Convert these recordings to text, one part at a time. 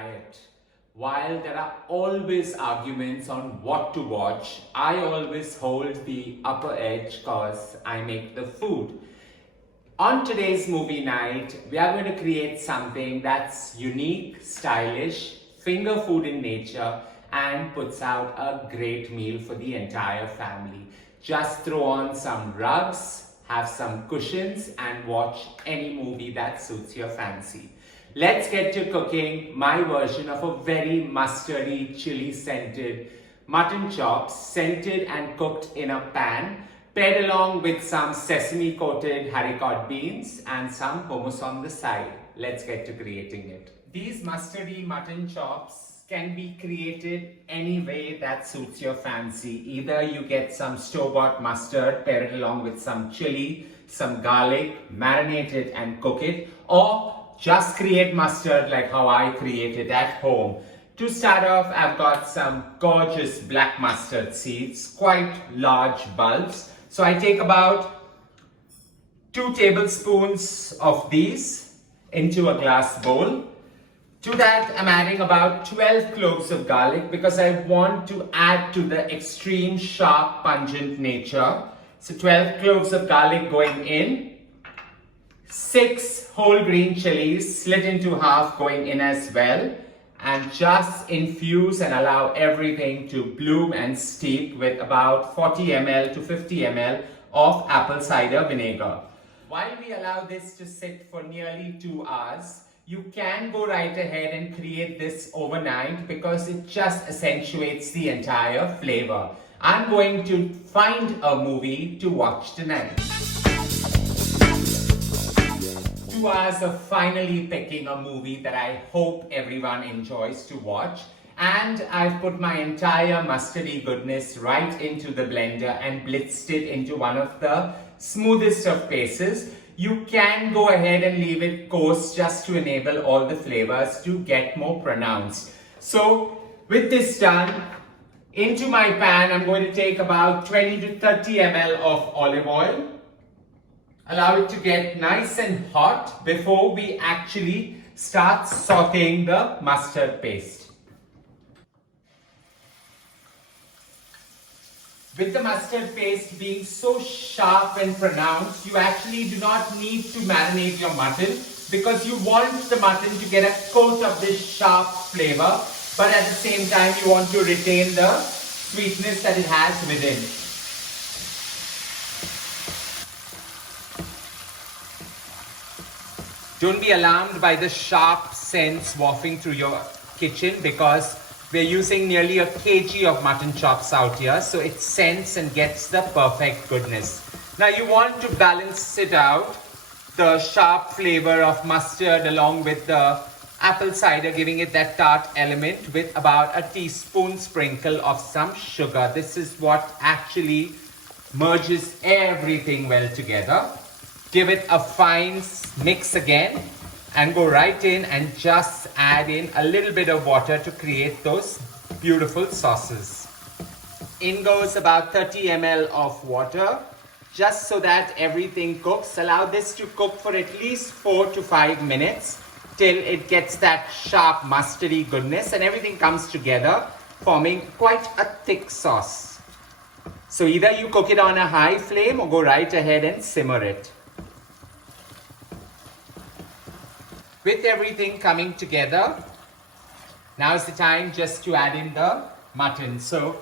diet. While there are always arguments on what to watch, I always hold the upper edge because I make the food. On today's movie night, we are going to create something that's unique, stylish, finger food in nature, and puts out a great meal for the entire family. Just throw on some rugs, have some cushions, and watch any movie that suits your fancy. Let's get to cooking my version of a very mustardy, chili scented mutton chops, scented and cooked in a pan, paired along with some sesame coated haricot beans and some hummus on the side. Let's get to creating it. These mustardy mutton chops can be created any way that suits your fancy. Either you get some store-bought mustard, pair it along with some chili, some garlic, marinate it and cook it, or just create mustard like how I create it at home. To start off, I've got some gorgeous black mustard seeds, quite large bulbs. So I take about 2 tablespoons of these into a glass bowl. To that, I'm adding about 12 cloves of garlic because I want to add to the extreme sharp, pungent nature. So 12 cloves of garlic going in. 6 whole green chilies split into half going in as well, and just infuse and allow everything to bloom and steep with about 40 ml to 50 ml of apple cider vinegar. While we allow this to sit for nearly 2 hours, you can go right ahead and create this overnight because it just accentuates the entire flavor. I'm going to find a movie to watch tonight. 2 hours of finally picking a movie that I hope everyone enjoys to watch, and I've put my entire mustardy goodness right into the blender and blitzed it into one of the smoothest of pastes. You can go ahead and leave it coarse just to enable all the flavors to get more pronounced. So with this done, into my pan I'm going to take about 20 to 30 ml of olive oil. Allow it to get nice and hot before we actually start sauteing the mustard paste. With the mustard paste being so sharp and pronounced, you actually do not need to marinate your mutton because you want the mutton to get a coat of this sharp flavor, but at the same time you want to retain the sweetness that it has within. Don't be alarmed by the sharp scents wafting through your kitchen because we're using nearly a kg of mutton chops out here, so it scents and gets the perfect goodness. Now you want to balance it out, the sharp flavor of mustard along with the apple cider, giving it that tart element with about a teaspoon sprinkle of some sugar. This is what actually merges everything well together. Give it a fine mix again and go right in and just add in a little bit of water to create those beautiful sauces. In goes about 30 ml of water just so that everything cooks. Allow this to cook for at least 4 to 5 minutes till it gets that sharp mustardy goodness and everything comes together, forming quite a thick sauce. So either you cook it on a high flame or go right ahead and simmer it. With everything coming together, now is the time just to add in the mutton. So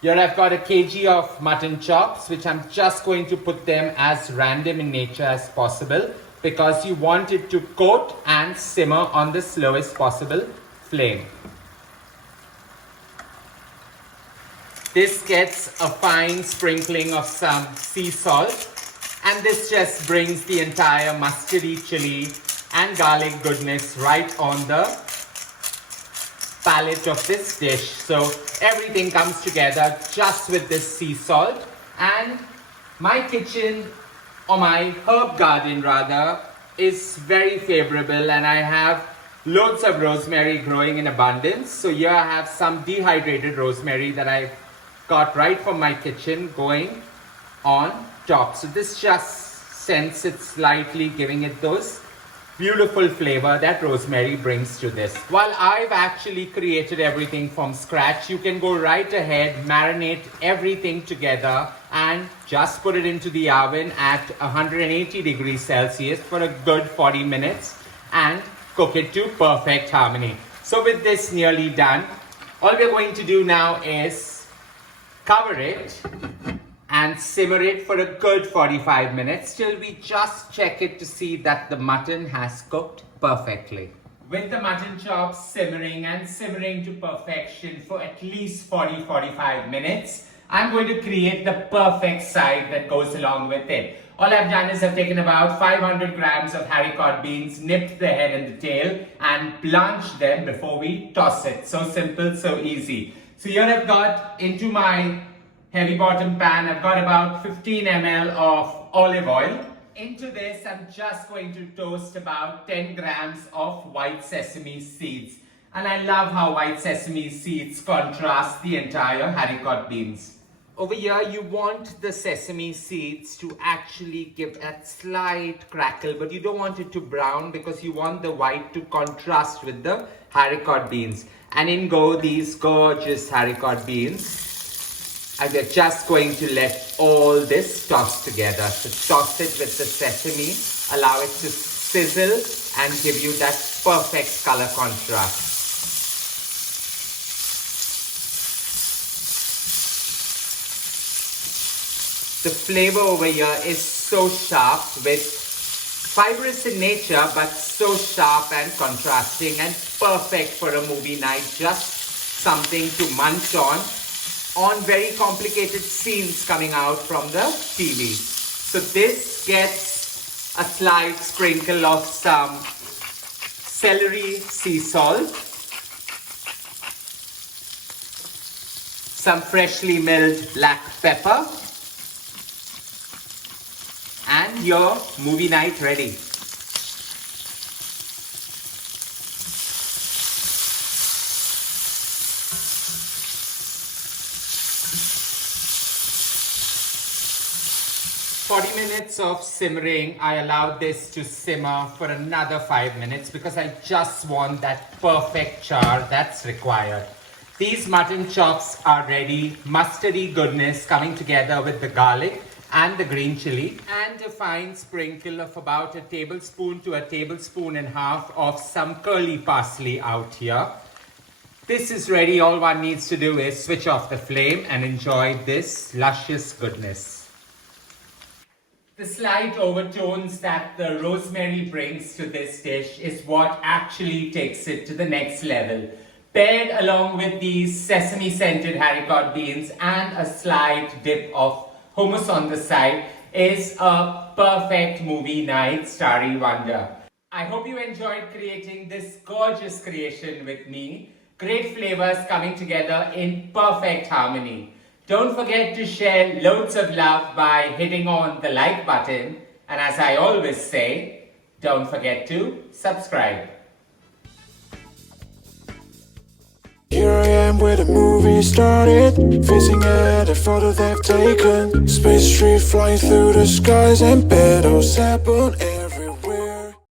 here I've got a kg of mutton chops, which I'm just going to put them as random in nature as possible because you want it to coat and simmer on the slowest possible flame. This gets a fine sprinkling of some sea salt, and this just brings the entire mustardy chili and garlic goodness right on the palate of this dish. So everything comes together just with this sea salt, and my kitchen, or my herb garden rather, is very favorable, and I have loads of rosemary growing in abundance. So here I have some dehydrated rosemary that I got right from my kitchen going on top. So this just scents it slightly, giving it those beautiful flavor that rosemary brings to this. While I've actually created everything from scratch, you can go right ahead, marinate everything together and just put it into the oven at 180 degrees Celsius for a good 40 minutes and cook it to perfect harmony. So with this nearly done, all we're going to do now is cover it and simmer it for a good 45 minutes till we just check it to see that the mutton has cooked perfectly. With the mutton chops simmering to perfection for at least 40-45 minutes, I'm going to create the perfect side that goes along with it. All I've done is I've taken about 500 grams of haricot beans, nipped the head and the tail, and blanched them before we toss it. So simple, so easy. So here I've got into my heavy bottom pan, I've got about 15 ml of olive oil. Into this, I'm just going to toast about 10 grams of white sesame seeds. And I love how white sesame seeds contrast the entire haricot beans. Over here, you want the sesame seeds to actually give that slight crackle, but you don't want it to brown because you want the white to contrast with the haricot beans. And in go these gorgeous haricot beans. And we're just going to let all this toss together. So toss it with the sesame, allow it to sizzle and give you that perfect color contrast. The flavor over here is so sharp, with fibrous in nature, but so sharp and contrasting and perfect for a movie night. Just something to munch on very complicated scenes coming out from the TV. So this gets a slight sprinkle of some celery sea salt, some freshly milled black pepper, and your movie night ready. Minutes of simmering. I allowed this to simmer for another 5 minutes because I just want that perfect char that's required. These mutton chops are ready. Mustardy goodness coming together with the garlic and the green chili, and a fine sprinkle of about a tablespoon to a tablespoon and a half of some curly parsley out here. This is ready. All one needs to do is switch off the flame and enjoy this luscious goodness. The slight overtones that the rosemary brings to this dish is what actually takes it to the next level. Paired along with these sesame scented haricot beans and a slight dip of hummus on the side is a perfect movie night starry wonder. I hope you enjoyed creating this gorgeous creation with me. Great flavors coming together in perfect harmony. Don't forget to share loads of love by hitting on the like button. And as I always say, don't forget to subscribe. Here I am where the movie started, facing at a photo they've taken. Space tree flying through the skies and petals tap on air.